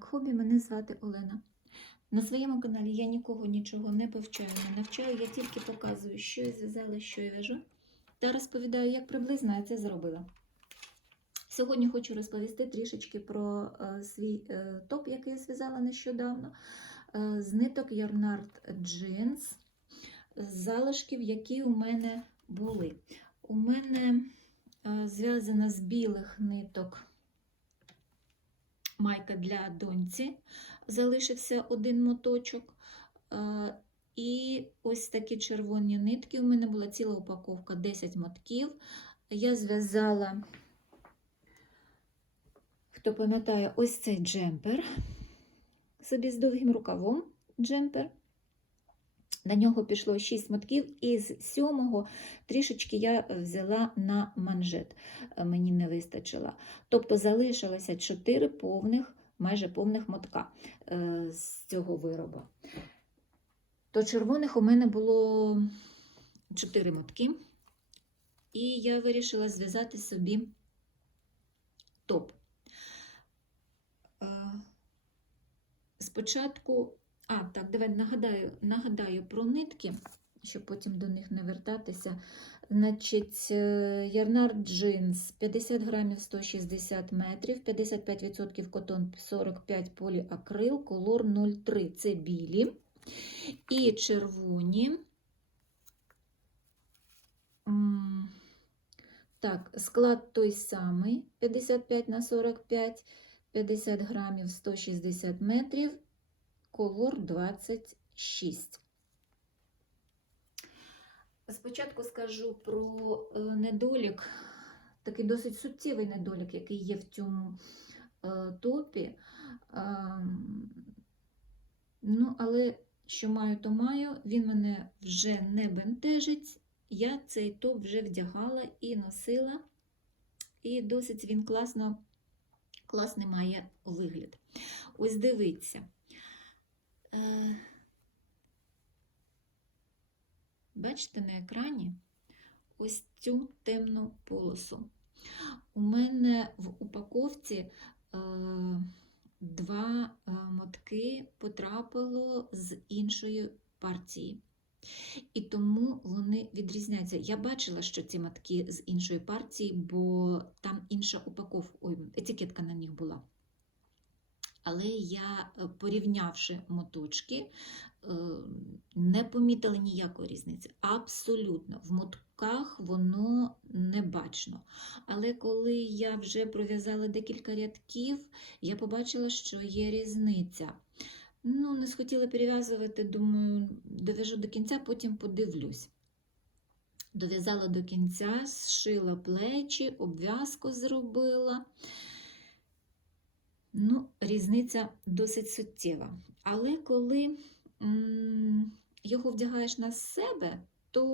хобі, мене звати Олена. На своєму каналі я нікого нічого не повчаю, не навчаю, я тільки показую, що я зв'язала, що я в'яжу, та розповідаю, як приблизно я це зробила. Сьогодні хочу розповісти трішечки про е, свій е, топ, який я зв'язала нещодавно, е, з ниток Ярнард Jeans, з залишків, які у мене були. У мене е, зв'язана з білих ниток майка для доньці. Залишився один моточок. Е, І ось такі червоні нитки. У мене була ціла упаковка 10 мотків. Я зв'язала, хто пам'ятає, ось цей джемпер собі з довгим рукавом джемпер. На нього пішло 6 мотків, і з сьомого трішечки я взяла на манжет, мені не вистачило. Тобто залишилося 4 повних, майже повних мотка е, з цього виробу. То червоних у мене було 4 мотки, і я вирішила зв'язати собі топ. Е, Спочатку а, так, давай нагадаю, нагадаю про нитки, щоб потім до них не вертатися. Значить, Ярнар джинс 50 грамів 160 метрів, 55% котон 45 поліакрил, колор 03 це білі. І червоні. Так, склад той самий: 55 на 45, 50 грамів 160 метрів колор 26. Спочатку скажу про е, недолік, такий досить суттєвий недолік, який є в цьому е, топі. Ем, Ну, але що маю, то маю, він мене вже не бентежить. Я цей топ вже вдягала і носила, і досить він класно, класний має вигляд. Ось дивіться. Е, Бачите на екрані ось цю темну полосу. У мене в упаковці е, два е, мотки потрапило з іншої партії. І тому вони відрізняються. Я бачила, що ці матки з іншої партії, бо там інша упаковка, ой, етикетка на них була. Але я, е, порівнявши моточки, е, не помітила ніякої різниці. Абсолютно. В мотках воно не бачно. Але коли я вже пров'язала декілька рядків, я побачила, що є різниця. Ну, не схотіла перев'язувати, думаю, дов'яжу до кінця, потім подивлюсь. Дов'язала до кінця, зшила плечі, обв'язку зробила. Ну, різниця досить суттєва. Але коли його вдягаєш на себе, то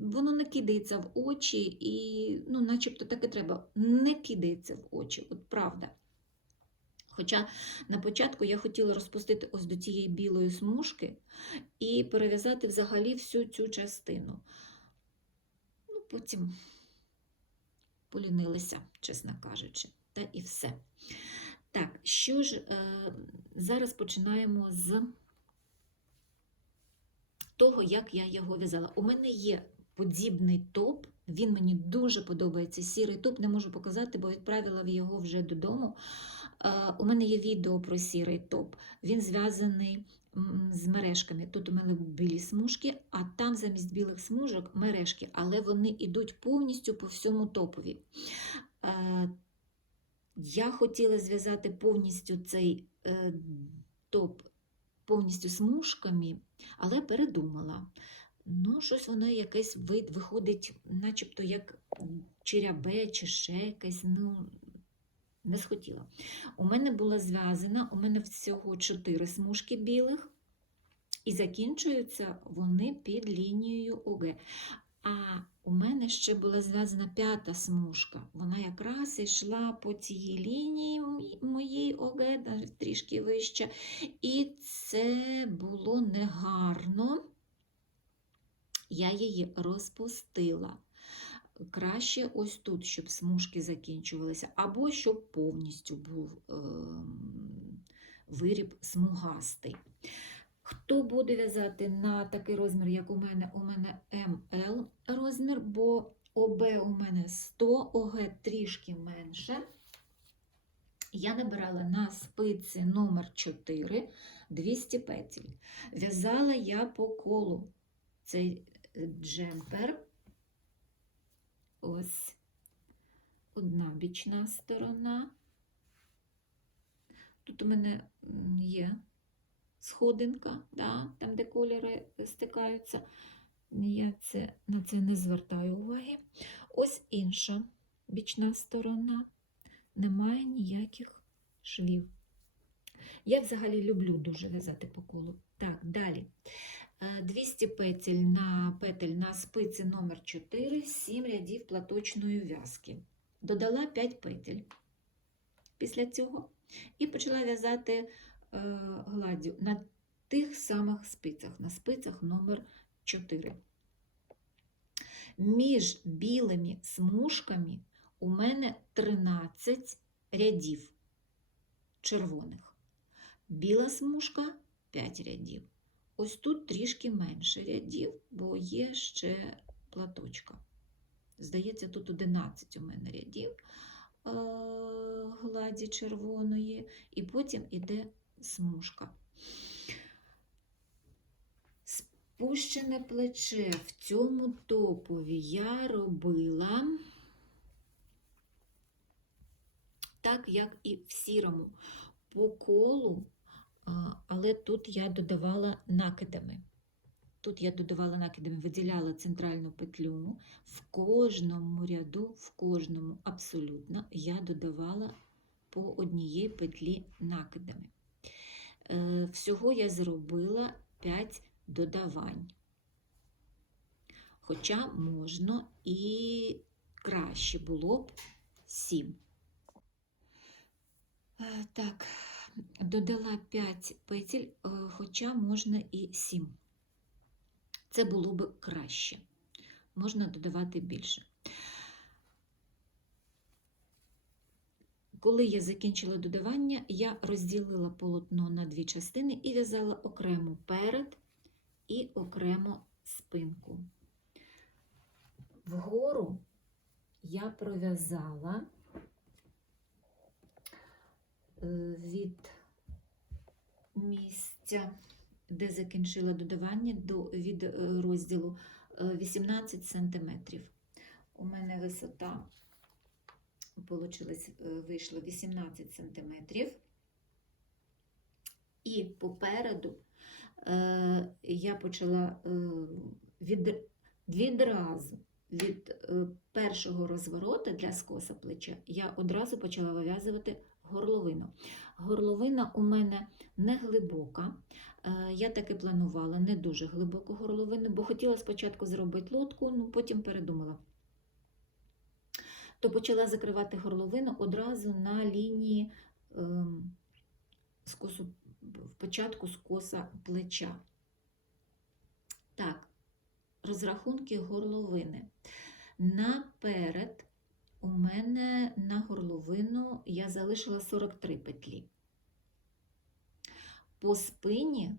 воно не кидається в очі, і, ну, начебто так і треба, не кидається в очі, от правда. Хоча на початку я хотіла розпустити ось до цієї білої смужки і перев'язати взагалі всю цю частину. Ну, потім полінилися, чесно кажучи, та і все. Так, що ж, е, зараз починаємо з того, як я його в'язала. У мене є подібний топ, він мені дуже подобається. Сірий топ, не можу показати, бо відправила його вже додому. Е, у мене є відео про сірий топ. Він зв'язаний з мережками. Тут у мене білі смужки, а там замість білих смужок мережки, але вони йдуть повністю по всьому топові. Я хотіла зв'язати повністю цей е, топ повністю смужками, але передумала. Ну, щось воно якесь вид виходить, начебто як черябе чи ще якесь. Ну, не схотіла. У мене була зв'язана, у мене всього 4 смужки білих, і закінчуються вони під лінією ОГ. А у мене ще була зв'язана п'ята смужка. Вона якраз йшла по цій лінії моїй ОГ, трішки вище. І це було негарно. Я її розпустила. Краще ось тут, щоб смужки закінчувалися, або щоб повністю був. Е виріб смугастий. Хто буде в'язати на такий розмір, як у мене, у мене МЛ розмір, бо ОБ у мене 100, ОГ трішки менше. Я набирала на спиці номер 4 200 петель. В'язала я по колу цей джемпер. Ось одна бічна сторона. Тут у мене є сходинка, да, там, де кольори стикаються. Я це, на це не звертаю уваги. Ось інша бічна сторона. Немає ніяких швів. Я взагалі люблю дуже в'язати по колу. Так, далі. Е, 200 петель на петель на спиці номер 4, 7 рядів платочної в'язки. Додала 5 петель після цього і почала в'язати е, гладдю на тих самих спицях, на спицях номер 4. Між білими смужками у мене 13 рядів червоних. Біла смужка 5 рядів. Ось тут трішки менше рядів, бо є ще платочка. Здається, тут 11 у мене рядів е, гладі червоної, і потім іде смужка. Спущене плече в цьому топові я робила так, як і в сірому, по колу, але тут я додавала накидами. Тут я додавала накидами, виділяла центральну петлю. В кожному ряду, в кожному абсолютно я додавала по однієї петлі накидами. Е, Всього я зробила 5 додавань. Хоча можна і краще було б 7. Е, Так, додала 5 петель, е, хоча можна і 7. Це було б краще. Можна додавати більше. Коли я закінчила додавання, я розділила полотно на дві частини і в'язала окремо перед і окремо спинку. Вгору я пров'язала е, від місця, де закінчила додавання, до, від е, розділу е, 18 см. У мене висота получилось, е, вийшло 18 см. І попереду е, я почала е, від, відразу від е, першого розворота для скоса плеча я одразу почала вив'язувати горловину. Горловина у мене не глибока. Е, Я так і планувала не дуже глибоку горловину, бо хотіла спочатку зробити лодку, ну потім передумала. То почала закривати горловину одразу на лінії ем, скосу, в початку скоса плеча. Так, розрахунки горловини. Наперед у мене на горловину я залишила 43 петлі. По спині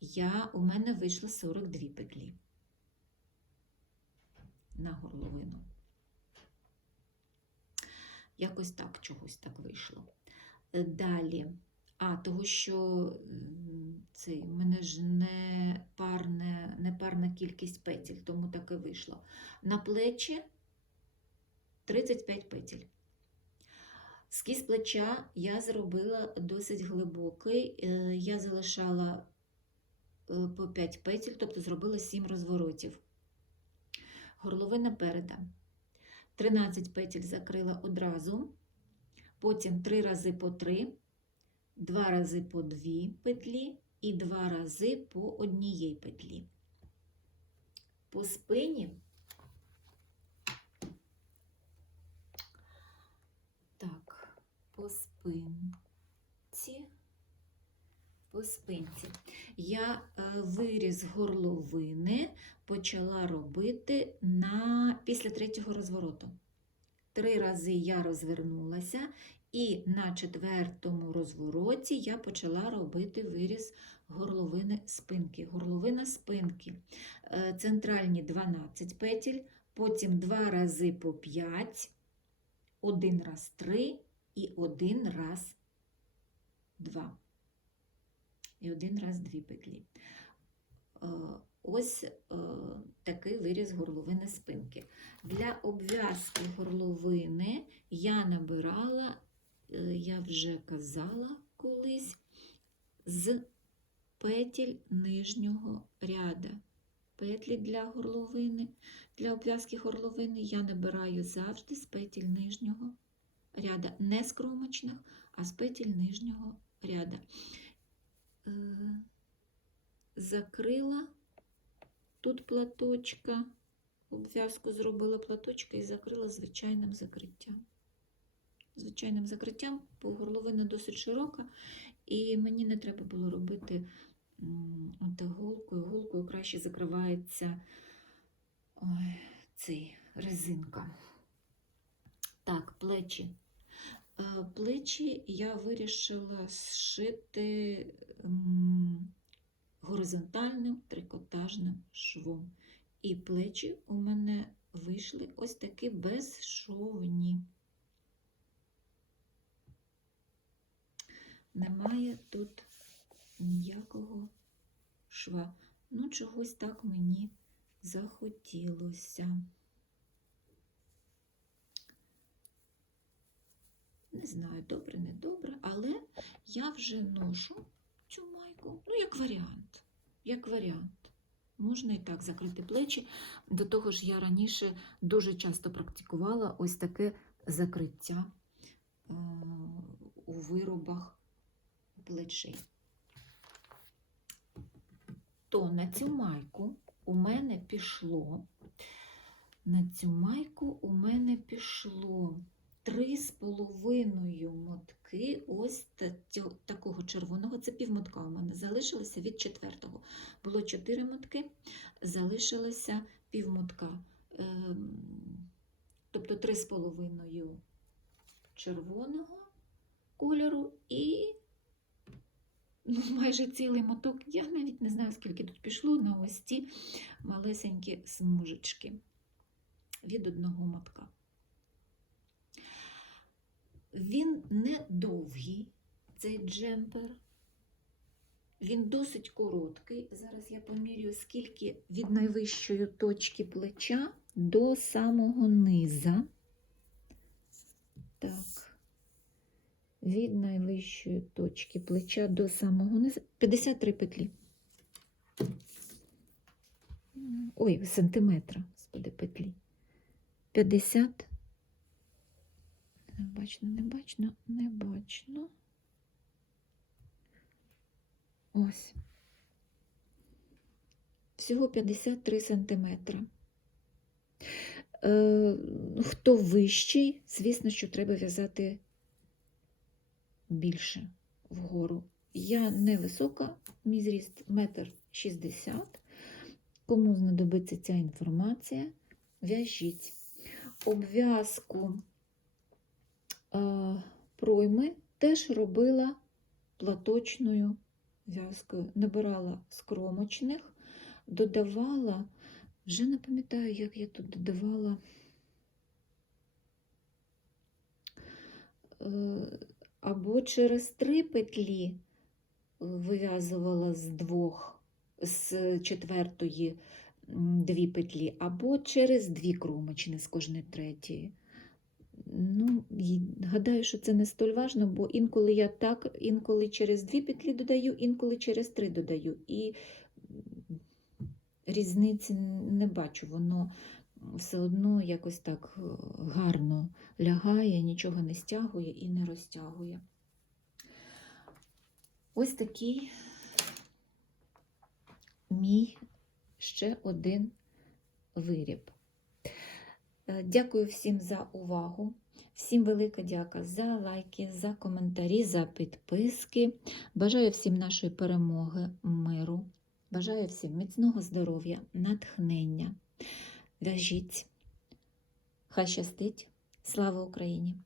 я, у мене вийшло 42 петлі на горловину. Якось так чогось так вийшло. Е, Далі. А, того, що цей, у мене ж не, парне, не парна кількість петель, тому так і вийшло. На плечі 35 петель. Скіз плеча я зробила досить глибокий. Е, Я залишала е, по 5 петель, тобто зробила 7 розворотів. Горловина переда. 13 петель закрила одразу, потім 3 рази по 3, 2 рази по 2 петлі і 2 рази по однієї петлі. По спині так, по спинці, по спинці. Я е, виріз горловини почала робити на, після третього розвороту. Три рази я розвернулася І на четвертому розвороті я почала робити виріз горловини спинки. Горловина спинки. Е, Центральні 12 петель, потім 2 рази по 5, один раз 3 і один раз 2. І один раз 2 петлі. Е, Ось е, такий виріз горловини спинки. Для обв'язки горловини я набирала, е, я вже казала колись, з петель нижнього ряда. Петлі для горловини, для обв'язки горловини я набираю завжди з петель нижнього ряда, не з кромочних, а з петель нижнього ряда. Е, Закрила тут платочка, обв'язку зробила платочка і закрила звичайним закриттям. Звичайним закриттям, бо горловина досить широка, і мені не треба було робити от голкою. Голкою краще закривається ой, цей резинка. Так, плечі. Е, Плечі я вирішила зшити горизонтальним трикотажним швом. І плечі у мене вийшли ось такі безшовні. Немає тут ніякого шва. Ну, чогось так мені захотілося. Не знаю, добре, не добре, але я вже ношу цю майку, ну, як варіант. Як варіант. Можна і так закрити плечі. До того ж, я раніше дуже часто практикувала ось таке закриття е, у виробах плечей. То на цю майку у мене пішло, на цю майку у мене пішло три з половиною мотки ось такого червоного, це півмотка у мене залишилося від четвертого. Було чотири мотки, залишилося півмотка. Ем, Тобто три з половиною червоного кольору і ну, майже цілий моток. Я навіть не знаю, скільки тут пішло на ось ці малесенькі смужечки від одного мотка. Він не довгий, цей джемпер. Він досить короткий. Зараз я помірюю, скільки від найвищої точки плеча до самого низа. Так. Від найвищої точки плеча до самого низа 53 петлі. Ой, сантиметра, господи, петлі. 50 не бачно, не бачно, не бачно. Ось. Всього 53 сантиметра. Е, хто вищий, звісно, що треба в'язати більше вгору. Я невисока, мій зріст 1,60 м. Кому знадобиться ця інформація, в'яжіть. Обв'язку пройми теж робила платочною в'язкою. Набирала з кромочних, додавала, вже не пам'ятаю, як я тут додавала. Е, Або через три петлі вив'язувала з двох, з четвертої дві петлі, або через дві кромочні з кожної третьої. Ну, гадаю, що це не столь важно, бо інколи я так, інколи через дві петлі додаю, інколи через три додаю. І різниці не бачу, воно все одно якось так е, гарно лягає, нічого не стягує і не розтягує. Ось такий мій ще один виріб. Е, Дякую всім за увагу. Всім велика дяка за лайки, за коментарі, за підписки. Бажаю всім нашої перемоги, миру. Бажаю всім міцного здоров'я, натхнення. В'яжіть. Хай щастить. Слава Україні!